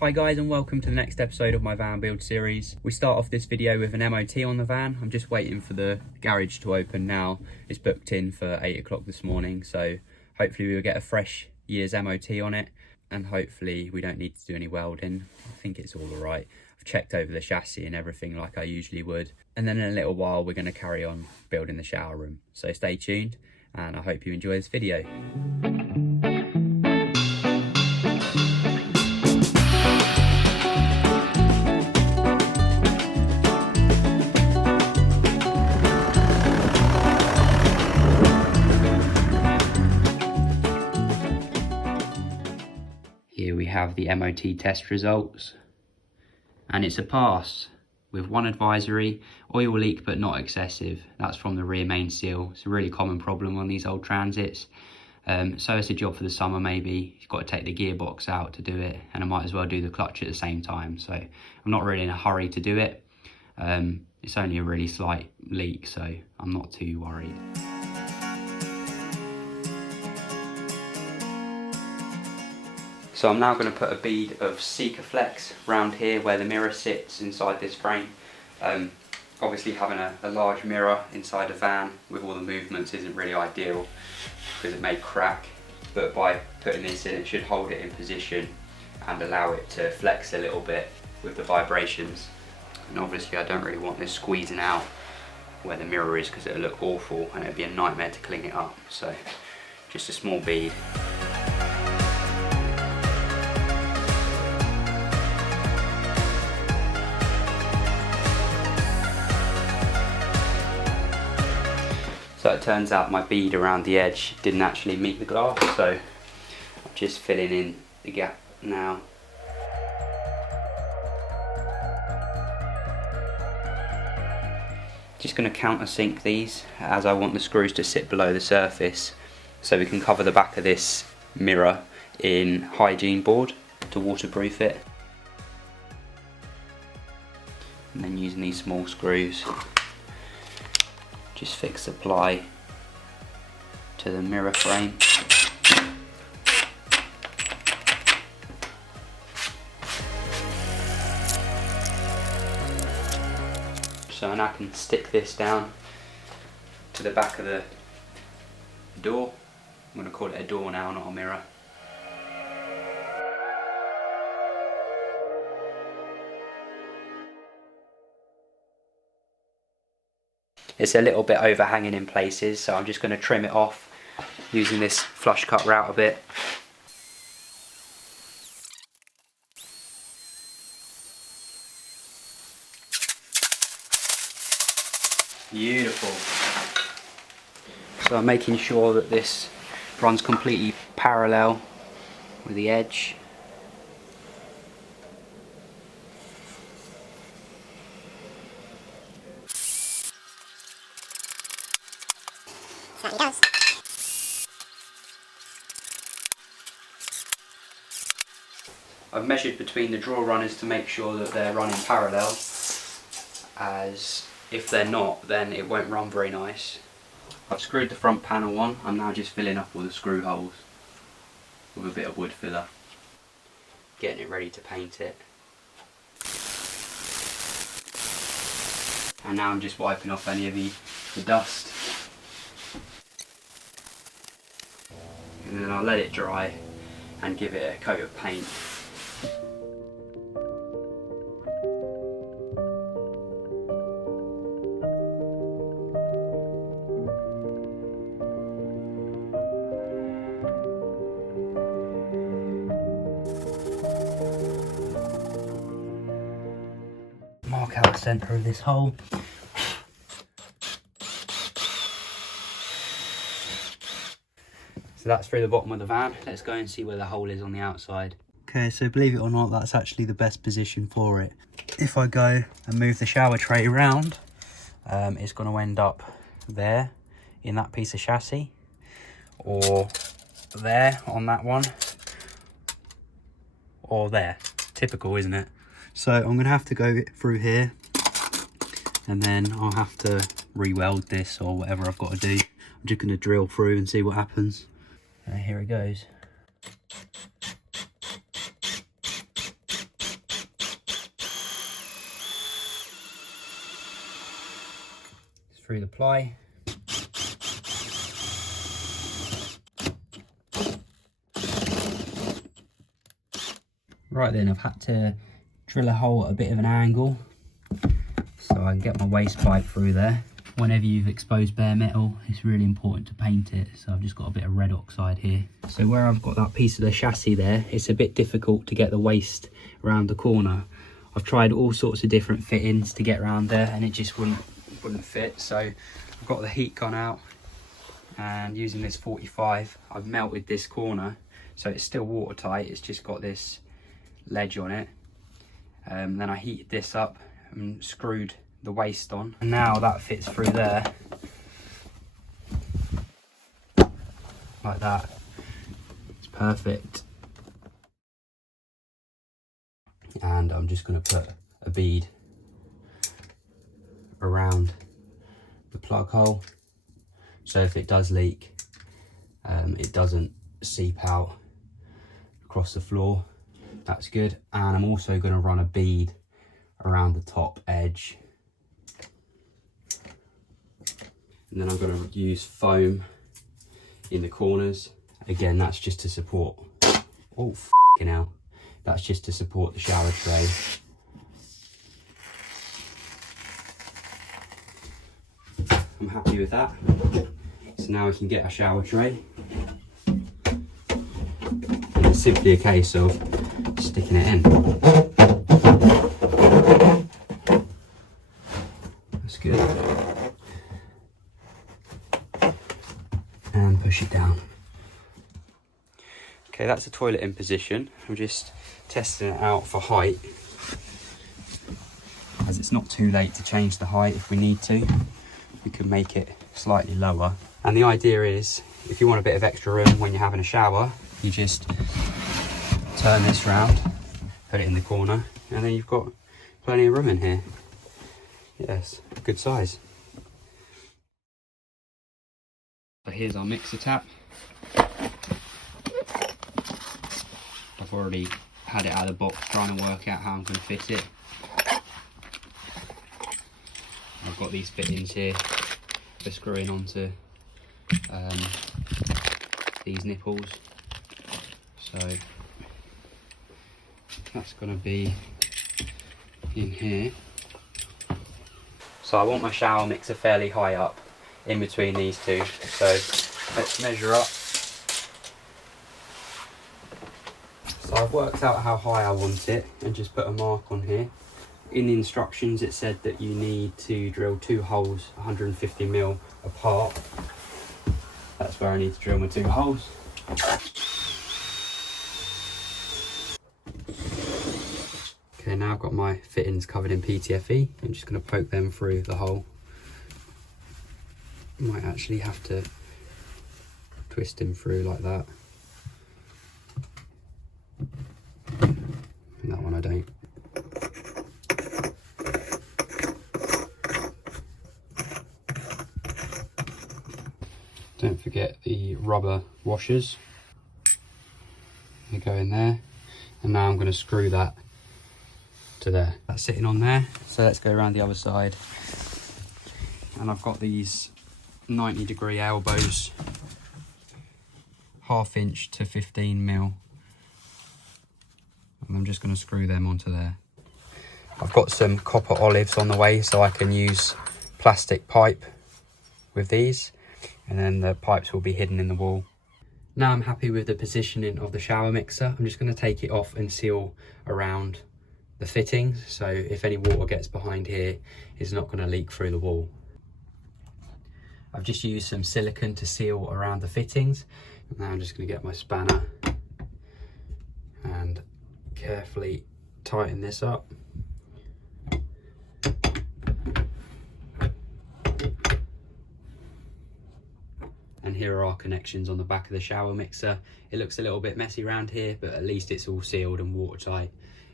Hi guys, and welcome to the next episode of my van build series. We start off this video with an MOT on the van. I'm just waiting for the garage to open now. It's booked in for 8 o'clock this morning, so hopefully we'll get a fresh year's MOT on it, and hopefully we don't need to do any welding. I think it's all right. I've checked over the chassis and everything like I usually would, and then in a little while we're going to carry on building the shower room. So stay tuned, and I hope you enjoy this video. Here we have the MOT test results, and it's a pass with one advisory: oil leak but not excessive. That's from the rear main seal. It's a really common problem on these old Transits, so it's a job for the summer. Maybe you've got to take the gearbox out to do it, and I might as well do the clutch at the same time, so I'm not really in a hurry to do it. It's only a really slight leak, so I'm not too worried. So I'm now going to put a bead of Screwfix round here where the mirror sits inside this frame. Obviously having a large mirror inside a van with all the movements isn't really ideal because it may crack, but by putting this in it should hold it in position and allow it to flex a little bit with the vibrations. And obviously I don't really want this squeezing out where the mirror is because it'll look awful and it'd be a nightmare to clean it up. So just a small bead. So it turns out my bead around the edge didn't actually meet the glass, so I'm just filling in the gap now. Just going to countersink these as I want the screws to sit below the surface, so we can cover the back of this mirror in hygiene board to waterproof it. And then using these small screws, just fix the ply to the mirror frame. So now I can stick this down to the back of the door. I'm going to call it a door now, not a mirror. It's a little bit overhanging in places, so I'm just going to trim it off using this flush cut route a bit. Beautiful. So I'm making sure that this runs completely parallel with the edge. Certainly does. I've measured between the draw runners to make sure that they're running parallel, as if they're not, then it won't run very nice. I've screwed the front panel on. I'm now just filling up all the screw holes with a bit of wood filler, getting it ready to paint it. And now I'm just wiping off any of the dust. And then I'll let it dry and give it a coat of paint. Mark out the centre of this hole. So that's through the bottom of the van. Let's go and see where the hole is on the outside. Okay, so believe it or not, that's actually the best position for it. If I go and move the shower tray around, it's going to end up there in that piece of chassis, or there on that one, or there. Typical, isn't it? So I'm going to have to go through here, and then I'll have to re-weld this or whatever I've got to do. I'm just going to drill through and see what happens. And here it goes. through the ply. Right then, I've had to drill a hole at a bit of an angle so I can get my waste pipe through there. Whenever you've exposed bare metal, it's really important to paint it, so I've just got a bit of red oxide here. So where I've got that piece of the chassis there, it's a bit difficult to get the waste around the corner. I've tried all sorts of different fittings to get around there and it just wouldn't fit. So I've got the heat gun out, and using this 45, I've melted this corner so it's still watertight. It's just got this ledge on it. Then I heated this up and screwed the waste on, and now that fits through there like that. It's perfect. And I'm just going to put a bead around the plug hole, so if it does leak, it doesn't seep out across the floor. That's good. And I'm also going to run a bead around the top edge, and then I'm going to use foam in the corners. Again, that's just to support, oh f***ing hell, that's just to support the shower tray. I'm happy with that. So now we can get a shower tray. And it's simply a case of sticking it in. That's good. And push it down. Okay, that's the toilet in position. I'm just testing it out for height, as it's not too late to change the height. If we need to, we can make it slightly lower. And the idea is, if you want a bit of extra room when you're having a shower, you just turn this round, put it in the corner, and then you've got plenty of room in here. Yes, good size. So here's our mixer tap. I've already had it out of the box, trying to work out how I'm going to fit it. I've got these fittings here for screwing onto these nipples. So that's going to be in here. So I want my shower mixer fairly high up in between these two. So let's measure up. So I've worked out how high I want it and just put a mark on here. In the instructions it said that you need to drill 2 holes 150mm apart. That's where I need to drill my 2 holes. Okay, now I've got my fittings covered in PTFE. I'm just going to poke them through the hole. Might actually have to twist them through like that. And that one I don't. Don't forget the rubber washers. They go in there, and now I'm going to screw that to there. That's sitting on there. So let's go around the other side. And I've got these 90-degree elbows, 1/2 inch to 15mm, and I'm just going to screw them onto there. I've got some copper olives on the way, so I can use plastic pipe with these, and then the pipes will be hidden in the wall. Now I'm happy with the positioning of the shower mixer. I'm just going to take it off and seal around the fittings, so if any water gets behind here, it's not going to leak through the wall. I've just used some silicone to seal around the fittings. Now I'm just going to get my spanner and carefully tighten this up. And here are our connections on the back of the shower mixer. It looks a little bit messy around here, but at least it's all sealed and watertight.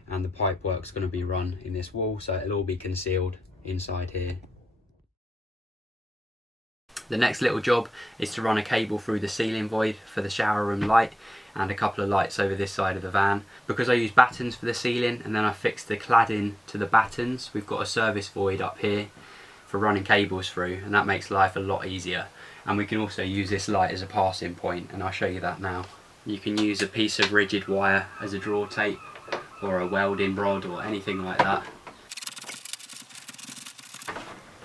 And the pipe work's going to be run in this wall, so it'll all be concealed inside here. The next little job is to run a cable through the ceiling void for the shower room light, and a couple of lights over this side of the van. Because I use battens for the ceiling and then I fixed the cladding to the battens, we've got a service void up here for running cables through, and that makes life a lot easier. And we can also use this light as a passing point, and I'll show you that now. You can use a piece of rigid wire as a draw tape, or a welding rod, or anything like that.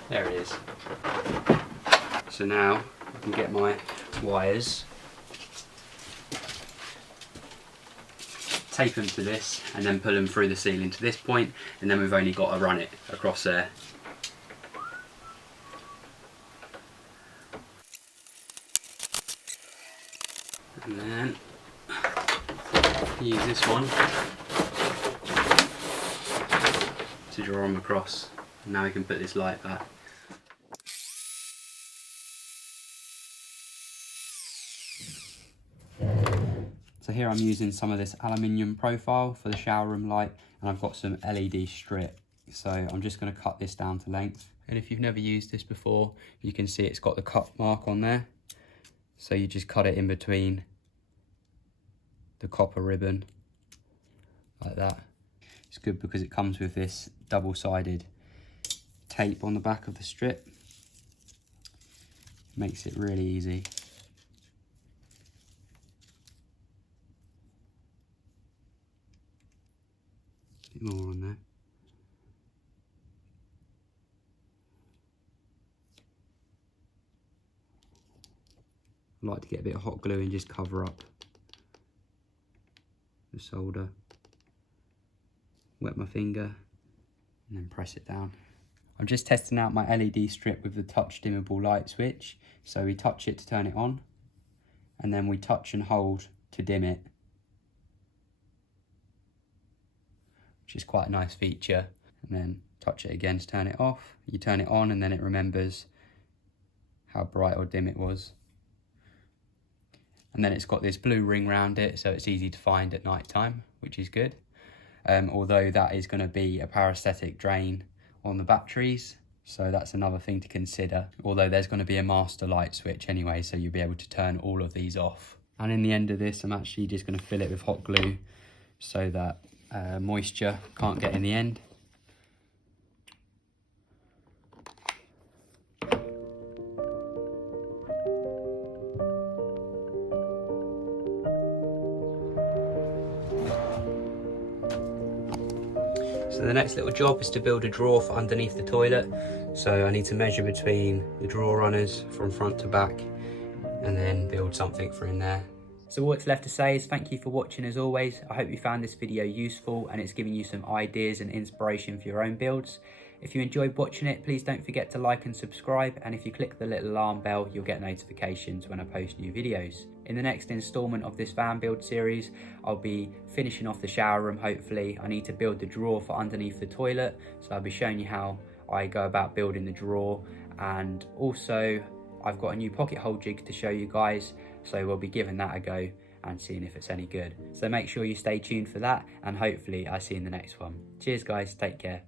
There it is. So now I can get my wires, tape them to this, and then pull them through the ceiling to this point, and then we've only got to run it across there. And then use this one to draw them across. And now we can put this light back. So here I'm using some of this aluminium profile for the shower room light, and I've got some LED strip. So I'm just going to cut this down to length. And if you've never used this before, you can see it's got the cut mark on there. So you just cut it in between the copper ribbon, like that. It's good because it comes with this double-sided tape on the back of the strip. Makes it really easy. A bit more on there. I like to get a bit of hot glue and just cover up the solder. Wet my finger and then press it down. I'm just testing out my LED strip with the touch dimmable light switch. So we touch it to turn it on, and then we touch and hold to dim it, which is quite a nice feature. And then touch it again to turn it off. You turn it on and then it remembers how bright or dim it was. And then it's got this blue ring around it, so it's easy to find at night time, which is good. Although that is going to be a parasitic drain on the batteries, so that's another thing to consider. Although there's going to be a master light switch anyway, so you'll be able to turn all of these off. And in the end of this, I'm actually just going to fill it with hot glue so that moisture can't get in the end. So the next little job is to build a drawer for underneath the toilet. So I need to measure between the drawer runners from front to back and then build something for in there. So all that's left to say is thank you for watching as always. I hope you found this video useful and it's giving you some ideas and inspiration for your own builds. If you enjoyed watching it, please don't forget to like and subscribe, and if you click the little alarm bell, you'll get notifications when I post new videos. In the next installment of this van build series, I'll be finishing off the shower room, hopefully. I need to build the drawer for underneath the toilet, so I'll be showing you how I go about building the drawer, and also I've got a new pocket hole jig to show you guys, so we'll be giving that a go and seeing if it's any good. So make sure you stay tuned for that, and hopefully I'll see you in the next one. Cheers guys, take care.